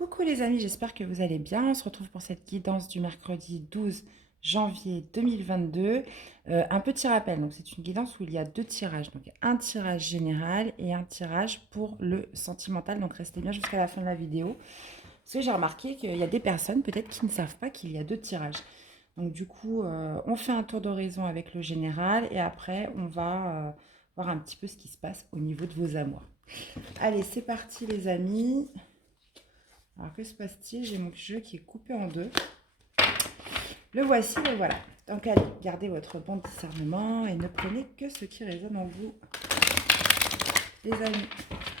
Coucou les amis, j'espère que vous allez bien. On se retrouve pour cette guidance du mercredi 12 janvier 2022. Un petit rappel, donc c'est une guidance où il y a deux tirages. Donc un tirage général et un tirage pour le sentimental. Donc restez bien jusqu'à la fin de la vidéo. Parce que j'ai remarqué qu'il y a des personnes peut-être qui ne savent pas qu'il y a deux tirages. Donc du coup, on fait un tour d'horizon avec le général et après on va voir un petit peu ce qui se passe au niveau de vos amours. Allez, c'est parti les amis. Alors, que se passe-t-il? J'ai mon jeu qui est coupé en deux. Le voici, le voilà. Donc, allez, gardez votre bon discernement et ne prenez que ce qui résonne en vous, les amis.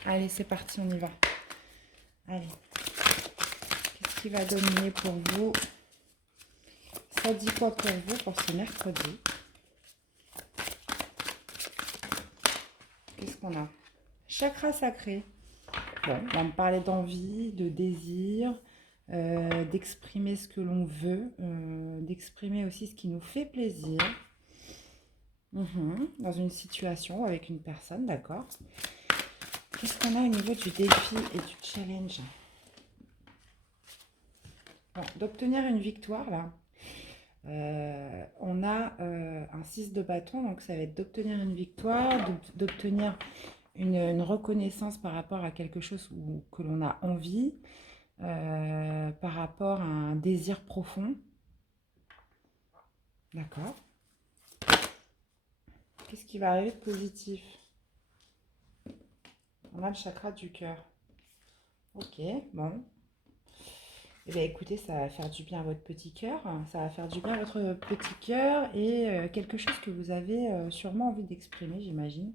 Allez, c'est parti, on y va. Allez, qu'est-ce qui va dominer pour vous? Ça dit quoi pour vous pour ce mercredi? Qu'est-ce qu'on a? Chakra sacré. Bon, on va me parler d'envie, de désir, d'exprimer ce que l'on veut, d'exprimer aussi ce qui nous fait plaisir. Dans une situation ou avec une personne, d'accord. Qu'est-ce qu'on a au niveau du défi et du challenge? Bon, d'obtenir une victoire, là, on a un 6 de bâton, donc ça va être d'obtenir une victoire, d'obtenir une reconnaissance par rapport à quelque chose que l'on a envie, par rapport à un désir profond. D'accord. Qu'est-ce qui va arriver de positif? On a le chakra du cœur. Ok, bon. Eh bien, écoutez, ça va faire du bien à votre petit cœur, ça va faire du bien à votre petit cœur et quelque chose que vous avez sûrement envie d'exprimer, j'imagine,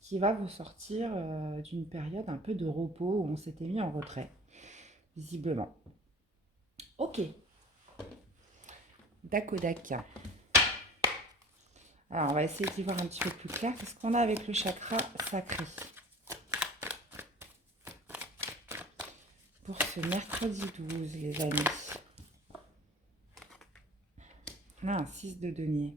qui va vous sortir d'une période un peu de repos où on s'était mis en retrait, visiblement. Ok, dac. Alors, on va essayer d'y voir un petit peu plus clair. Qu'est-ce qu'on a avec le chakra sacré pour ce mercredi 12, les amis? On a un 6 de denier.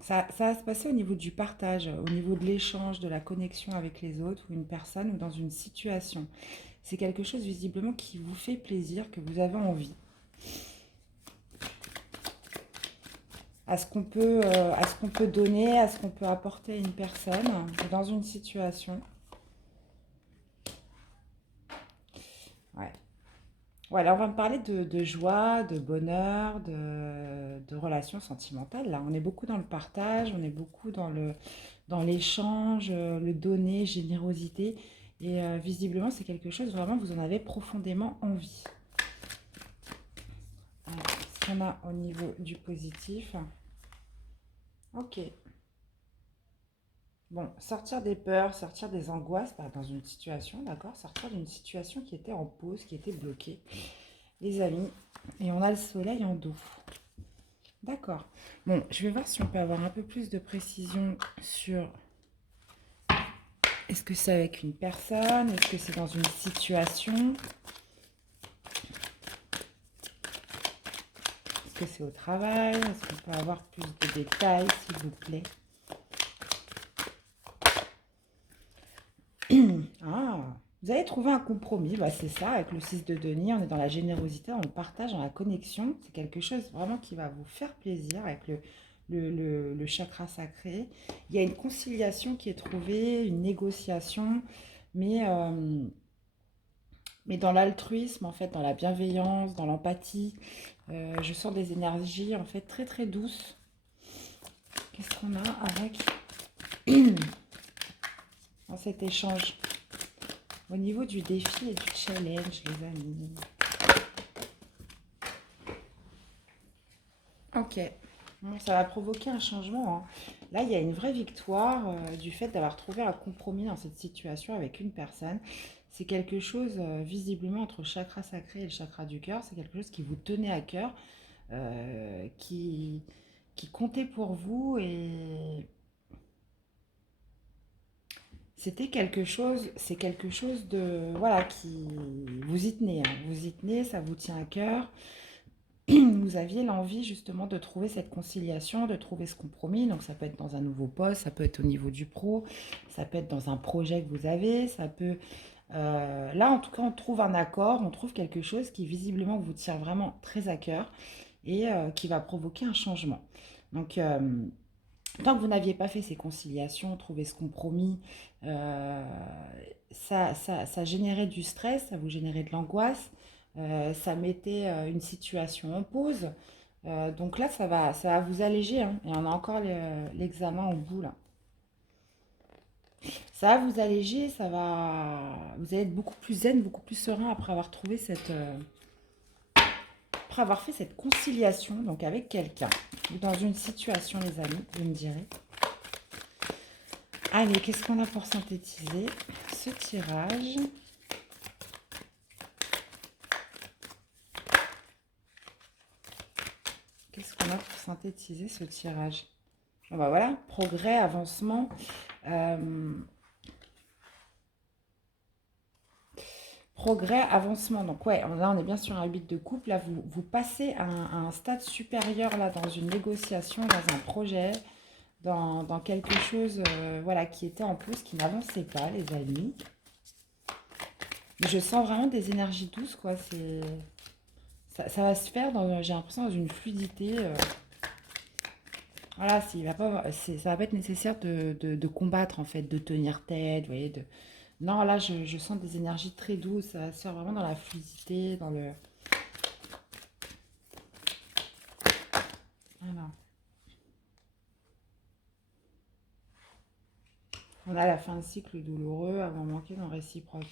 Ça va se passer au niveau du partage, au niveau de l'échange, de la connexion avec les autres, ou une personne, ou dans une situation. C'est quelque chose visiblement qui vous fait plaisir, que vous avez envie. À ce qu'on peut donner, à ce qu'on peut apporter à une personne, ou dans une situation. Ouais. Voilà, on va me parler de joie, de bonheur, de relations sentimentales. Là, on est beaucoup dans le partage, on est beaucoup dans l'échange, le donner, générosité. Et visiblement, c'est quelque chose, vraiment, vous en avez profondément envie. Alors, ce qu'on a au niveau du positif. Ok. Bon, sortir des peurs, sortir des angoisses dans une situation, d'accord? Sortir d'une situation qui était en pause, qui était bloquée, les amis. Et on a le soleil en dos. D'accord. Bon, je vais voir si on peut avoir un peu plus de précision sur est-ce que c'est avec une personne, est-ce que c'est dans une situation, est-ce que c'est au travail, est-ce qu'on peut avoir plus de détails, s'il vous plaît? Ah, vous avez trouvé un compromis, bah, c'est ça, avec le 6 de denier, on est dans la générosité, dans le partage, dans la connexion. C'est quelque chose vraiment qui va vous faire plaisir avec le chakra sacré. Il y a une conciliation qui est trouvée, une négociation, mais, euh, mais dans l'altruisme, en fait, dans la bienveillance, dans l'empathie. Je sens des énergies, en fait, très très douces. Qu'est-ce qu'on a avec dans cet échange? Au niveau du défi et du challenge, les amis. Ok. Bon, ça va provoquer un changement, hein. Là, il y a une vraie victoire du fait d'avoir trouvé un compromis dans cette situation avec une personne. C'est quelque chose, visiblement, entre le chakra sacré et le chakra du cœur. C'est quelque chose qui vous tenait à cœur, euh, qui, qui comptait pour vous et c'est quelque chose de, voilà, qui, vous y tenez, hein. Vous y tenez, ça vous tient à cœur. Vous aviez l'envie justement de trouver cette conciliation, de trouver ce compromis. Donc ça peut être dans un nouveau poste, ça peut être au niveau du pro, ça peut être dans un projet que vous avez, ça peut Là, en tout cas, on trouve un accord, on trouve quelque chose qui visiblement vous tient vraiment très à cœur et qui va provoquer un changement. Donc, tant que vous n'aviez pas fait ces conciliations, trouvé ce compromis, euh, ça générait du stress, ça vous générait de l'angoisse, ça mettait une situation en pause. Donc là, ça va vous alléger, hein. Et on a encore l'examen au bout là. Ça va vous alléger, vous allez être beaucoup plus zen, beaucoup plus serein après avoir trouvé après avoir fait cette conciliation donc avec quelqu'un ou dans une situation, les amis, vous me direz. Allez, qu'est-ce qu'on a pour synthétiser ce tirage? Qu'est-ce qu'on a pour synthétiser ce tirage? Bon bah voilà, progrès, avancement. euh, Progrès, avancement. Donc ouais, là on est bien sur un 8 de couple. Là, vous passez à un stade supérieur là, dans une négociation, dans un projet, dans quelque chose voilà, qui était en pause, qui n'avançait pas, les amis. Je sens vraiment des énergies douces, quoi. Ça va se faire, j'ai l'impression, dans une fluidité. Voilà, ça va pas être nécessaire de combattre, en fait, de tenir tête, vous voyez. Non, là, je sens des énergies très douces. Ça va se faire vraiment dans la fluidité, dans le... Voilà. On a la fin de cycle douloureux avant manquer d'un réciproque.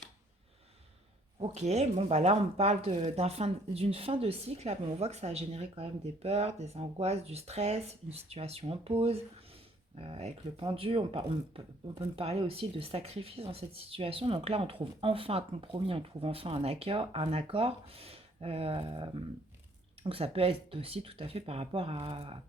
Ok, bon bah là on me parle d'une fin de cycle. Là, bon, on voit que ça a généré quand même des peurs, des angoisses, du stress, une situation en pause. Avec le pendu, on peut me parler aussi de sacrifice dans cette situation. Donc là on trouve enfin un compromis, on trouve enfin un accord. Euh, donc ça peut être aussi tout à fait par rapport à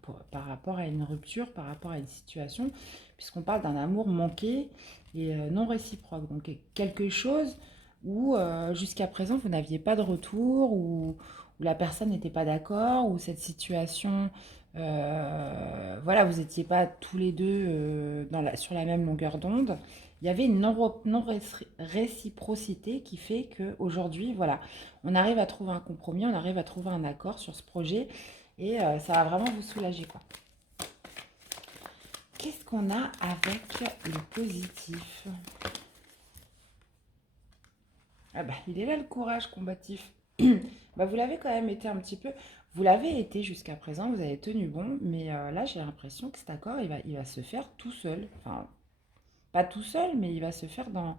une rupture, par rapport à une situation, puisqu'on parle d'un amour manqué et non réciproque. Donc quelque chose où jusqu'à présent vous n'aviez pas de retour, où la personne n'était pas d'accord, où cette situation, voilà, vous n'étiez pas tous les deux sur la même longueur d'onde. Il y avait une non-réciprocité qui fait qu'aujourd'hui, voilà, on arrive à trouver un compromis, on arrive à trouver un accord sur ce projet et ça va vraiment vous soulager, quoi. Qu'est-ce qu'on a avec le positif? Ah bah, il est là le courage combatif. Bah, vous l'avez quand même été un petit peu, vous l'avez été jusqu'à présent, vous avez tenu bon, mais là j'ai l'impression que cet accord il va se faire tout seul. Enfin, pas tout seul, mais il va se faire dans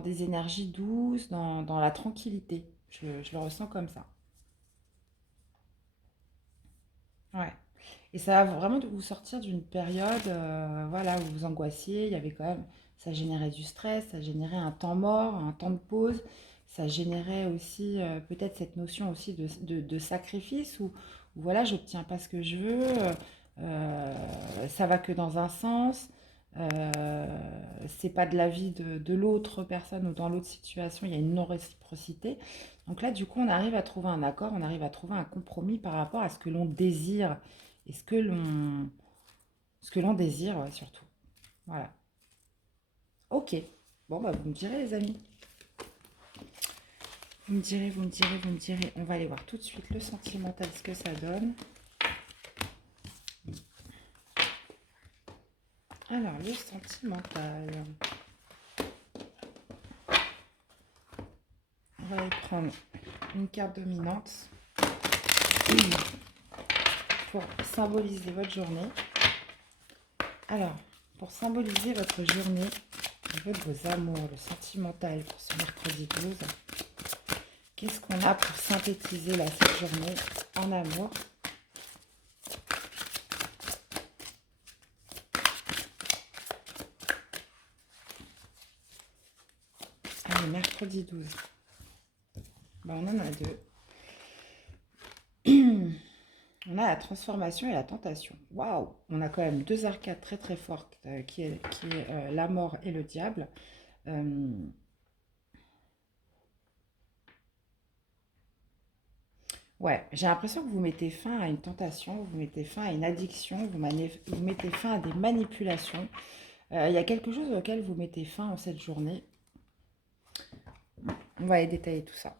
des énergies douces, dans la tranquillité. Je le ressens comme ça. Ouais. Et ça va vraiment vous sortir d'une période voilà, où vous angoissiez. Il y avait quand même, ça générait du stress, ça générait un temps mort, un temps de pause. Ça générait aussi peut-être cette notion aussi de sacrifice où voilà, j'obtiens pas ce que je veux, ça va que dans un sens. C'est pas de l'avis de l'autre personne ou dans l'autre situation, il y a une non-réciprocité. Donc là, du coup, on arrive à trouver un accord, on arrive à trouver un compromis par rapport à ce que l'on désire et ce que l'on désire, ouais, surtout. Voilà. Ok. Bon, bah, vous me direz, les amis. Vous me direz, vous me direz, vous me direz. On va aller voir tout de suite le sentimental, ce que ça donne. Alors, le sentimental. On va aller prendre une carte dominante pour symboliser votre journée. Alors, pour symboliser votre journée, au niveau de vos amours, le sentimental pour ce mercredi 12, qu'est-ce qu'on a pour synthétiser là, cette journée en amour? Allez, mercredi 12. Ben, on en a deux. On a la transformation et la tentation. Waouh! On a quand même deux arcades très très fortes qui est la mort et le diable. Euh, ouais, j'ai l'impression que vous mettez fin à une tentation, vous mettez fin à une addiction, vous mettez fin à des manipulations. Il y a quelque chose auquel vous mettez fin en cette journée. On va aller détailler tout ça.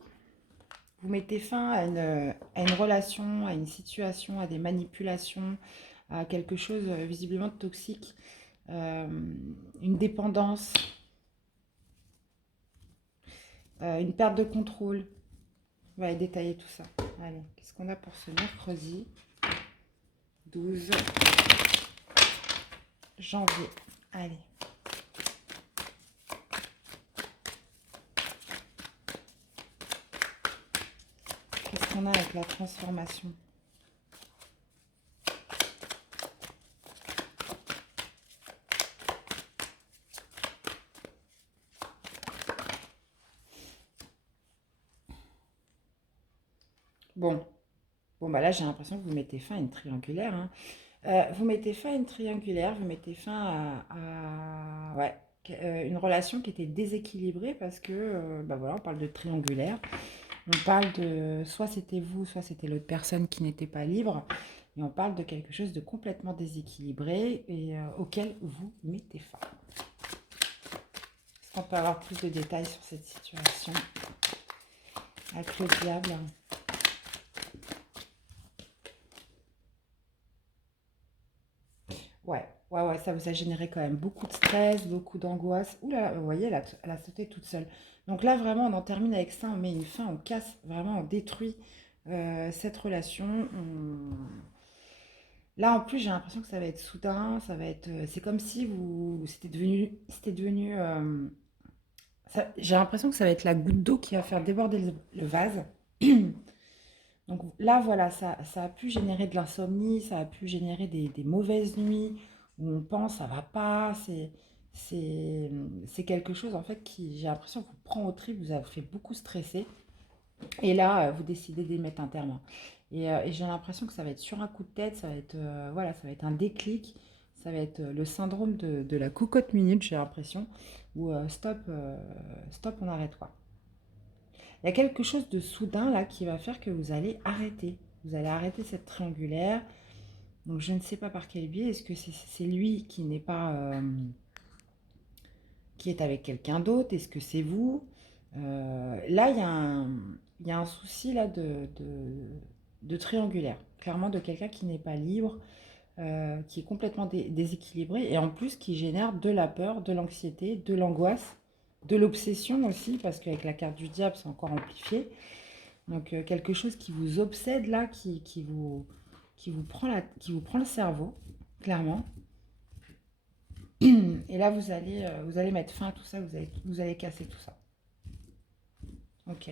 Vous mettez fin à une relation, à une situation, à des manipulations, à quelque chose visiblement de toxique, euh, une dépendance, une perte de contrôle. On va aller détailler tout ça. Allez, qu'est-ce qu'on a pour ce mercredi 12 janvier. Allez. Qu'est-ce qu'on a avec la transformation? Bon, bah là j'ai l'impression que vous mettez fin à une triangulaire, hein. Vous mettez fin à une triangulaire, vous mettez fin ouais, une relation qui était déséquilibrée parce que, bah voilà, on parle de triangulaire. On parle de soit c'était vous, soit c'était l'autre personne qui n'était pas libre. Et on parle de quelque chose de complètement déséquilibré et auquel vous mettez fin. Est-ce qu'on peut avoir plus de détails sur cette situation avec le diable? Ouais, ça vous a généré quand même beaucoup de stress, beaucoup d'angoisse. Ouh là là, vous voyez, elle a sauté toute seule. Donc là, vraiment, on en termine avec ça, on met une fin, on casse, vraiment, on détruit cette relation. Là, en plus, j'ai l'impression que ça va être soudain, ça va être... c'est comme si vous... C'était devenu j'ai l'impression que ça va être la goutte d'eau qui va faire déborder le vase. Donc là, voilà, ça a pu générer de l'insomnie, ça a pu générer des mauvaises nuits où on pense ça va pas. C'est quelque chose en fait qui, j'ai l'impression, vous prend au trip, vous avez fait beaucoup stresser. Et là, vous décidez d'y mettre un terme. Et j'ai l'impression que ça va être sur un coup de tête, ça va être, voilà, ça va être un déclic, ça va être le syndrome de la cocotte minute, j'ai l'impression, où stop, on arrête quoi. Il y a quelque chose de soudain là qui va faire que vous allez arrêter. Vous allez arrêter cette triangulaire. Donc je ne sais pas par quel biais. Est-ce que c'est lui qui n'est pas... qui est avec quelqu'un d'autre? Est-ce que c'est vous? Là, il y a un souci là de triangulaire. Clairement de quelqu'un qui n'est pas libre, qui est complètement déséquilibré et en plus qui génère de la peur, de l'anxiété, de l'angoisse, de l'obsession aussi, parce qu'avec la carte du diable, c'est encore amplifié. Donc quelque chose qui vous obsède là, qui vous prend le cerveau, clairement. Et là, vous allez mettre fin à tout ça, vous allez casser tout ça. Ok.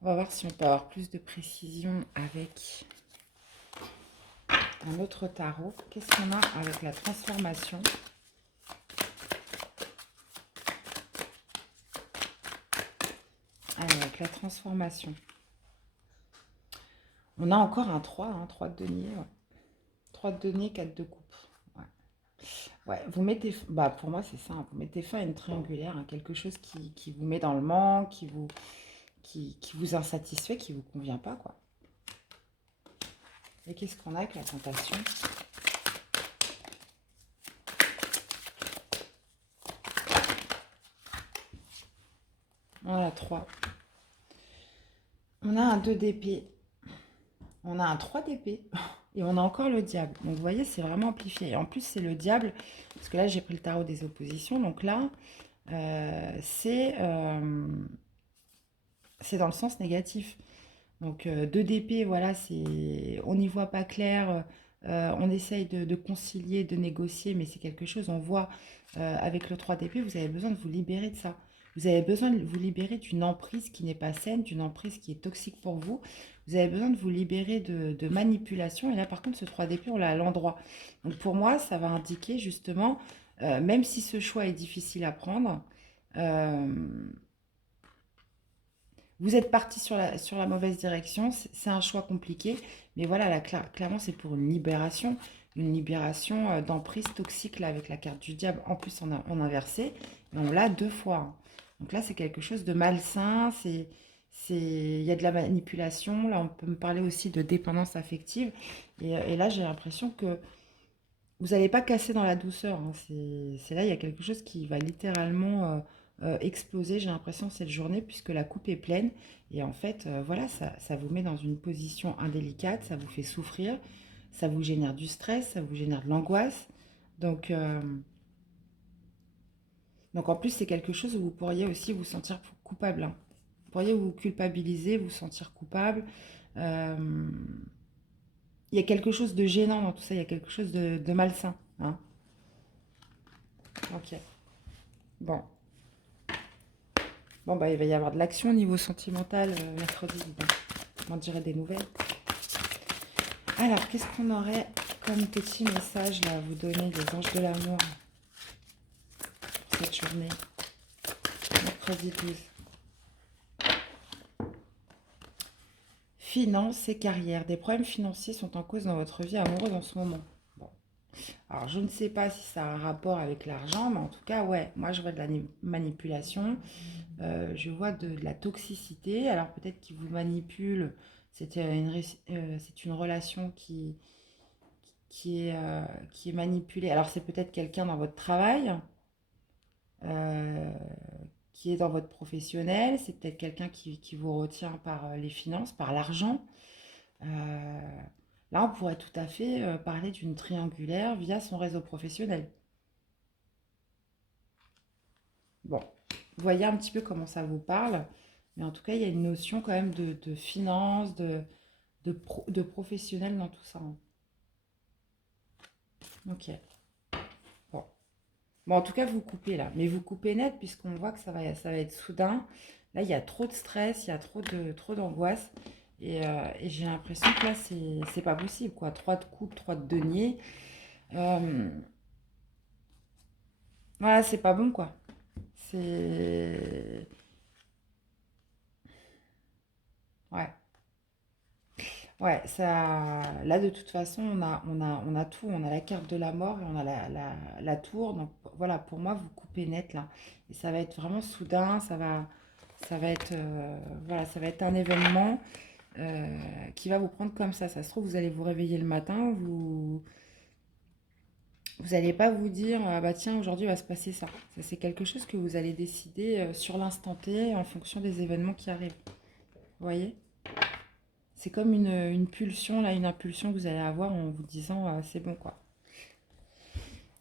On va voir si on peut avoir plus de précision avec un autre tarot. Qu'est-ce qu'on a avec la transformation? Avec la transformation. On a encore un 3, hein, 3 de denier. Ouais. 3 de denier, 4 de coupe. Ouais. Ouais, vous mettez, bah pour moi c'est ça, hein, vous mettez fin à une triangulaire, hein, quelque chose qui vous met dans le manque, qui vous insatisfait, qui vous convient pas, quoi. Et qu'est-ce qu'on a avec la tentation? Voilà, 3. On a un 2 d'épée, on a un 3 d'épée, et on a encore le diable. Donc vous voyez, c'est vraiment amplifié. Et en plus, c'est le diable, parce que là, j'ai pris le tarot des oppositions. Donc là, c'est dans le sens négatif. Donc 2 d'épée, voilà, on n'y voit pas clair. On essaye de concilier, de négocier, mais c'est quelque chose, on voit avec le 3 d'épée, vous avez besoin de vous libérer de ça. Vous avez besoin de vous libérer d'une emprise qui n'est pas saine, d'une emprise qui est toxique pour vous. Vous avez besoin de vous libérer de manipulation. Et là, par contre, ce 3 d'épée, on l'a à l'endroit. Donc pour moi, ça va indiquer justement, même si ce choix est difficile à prendre, euh, vous êtes parti sur la mauvaise direction, c'est un choix compliqué, mais voilà, là, clairement, c'est pour une libération d'emprise toxique, là, avec la carte du diable, en plus en inversé, et on l'a 2 fois, hein. Donc là, c'est quelque chose de malsain, il y a de la manipulation, là, on peut me parler aussi de dépendance affective, et là, j'ai l'impression que vous n'allez pas casser dans la douceur, hein. C'est là, il y a quelque chose qui va littéralement exploser, j'ai l'impression, cette journée, puisque la coupe est pleine. Et en fait, voilà, ça vous met dans une position indélicate, ça vous fait souffrir, ça vous génère du stress, ça vous génère de l'angoisse. Donc, donc en plus, c'est quelque chose où vous pourriez aussi vous sentir coupable, hein. Vous pourriez vous culpabiliser, vous sentir coupable. Euh, Il y a quelque chose de gênant dans tout ça, il y a quelque chose de malsain, hein. Ok. Bon. Bon, bah, il va y avoir de l'action au niveau sentimental mercredi, dis donc. On dirait des nouvelles. Alors, qu'est-ce qu'on aurait comme petit message là à vous donner des anges de l'amour pour cette journée, mercredi 12. Finances et carrière. Des problèmes financiers sont en cause dans votre vie amoureuse en ce moment. Bon. Alors, je ne sais pas si ça a un rapport avec l'argent, mais en tout cas, ouais, moi je vois de la manipulation, je vois de la toxicité. Alors, peut-être qu'il vous manipule, c'est une relation qui est manipulée. Alors, c'est peut-être quelqu'un dans votre travail, euh, qui est dans votre professionnel, c'est peut-être quelqu'un qui vous retient par les finances, par l'argent. Euh, Là, on pourrait tout à fait parler d'une triangulaire via son réseau professionnel. Bon, vous voyez un petit peu comment ça vous parle, mais en tout cas, il y a une notion quand même de finance, de professionnel dans tout ça, hein. Ok, bon. Bon, en tout cas, vous coupez là, mais vous coupez net puisqu'on voit que ça va être soudain. Là, il y a trop de stress, il y a trop d'angoisse. Et j'ai l'impression que là, c'est pas possible, quoi. Trois de coupe, trois de denier. Euh, voilà, c'est pas bon, quoi. C'est... Ouais. Ouais, ça, là de toute façon, on a tout. On a la carte de la mort et on a la tour. Donc voilà, pour moi, vous coupez net là. Et ça va être vraiment soudain. Ça va être, voilà, ça va être un événement qui va vous prendre comme ça. Ça se trouve, vous allez vous réveiller le matin, vous n'allez pas vous dire, ah bah tiens, aujourd'hui va se passer ça. Ça, c'est quelque chose que vous allez décider sur l'instant T en fonction des événements qui arrivent. Vous voyez? C'est comme une pulsion, là, une impulsion que vous allez avoir en vous disant c'est bon quoi.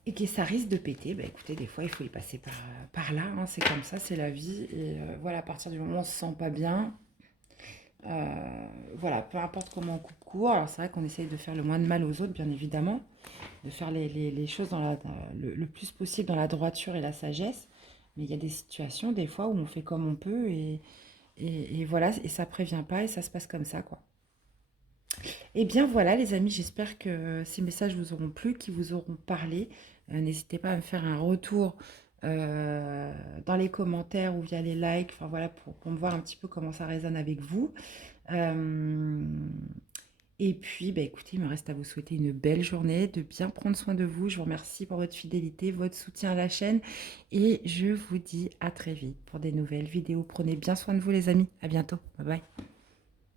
Et que ça risque de péter, bah écoutez, des fois il faut y passer par là, hein, c'est comme ça, c'est la vie. Et voilà, à partir du moment où on se sent pas bien, voilà, peu importe comment on coupe court, alors c'est vrai qu'on essaye de faire le moins de mal aux autres, bien évidemment, de faire les choses le plus possible dans la droiture et la sagesse, mais il y a des situations, des fois, où on fait comme on peut et voilà, et ça prévient pas et ça se passe comme ça, quoi. Eh bien voilà les amis, j'espère que ces messages vous auront plu, qu'ils vous auront parlé. N'hésitez pas à me faire un retour dans les commentaires ou via les likes, enfin voilà, pour me voir un petit peu comment ça résonne avec vous. Euh, et puis, bah, écoutez, il me reste à vous souhaiter une belle journée, de bien prendre soin de vous. Je vous remercie pour votre fidélité, votre soutien à la chaîne. Et je vous dis à très vite pour des nouvelles vidéos. Prenez bien soin de vous les amis. À bientôt. Bye bye.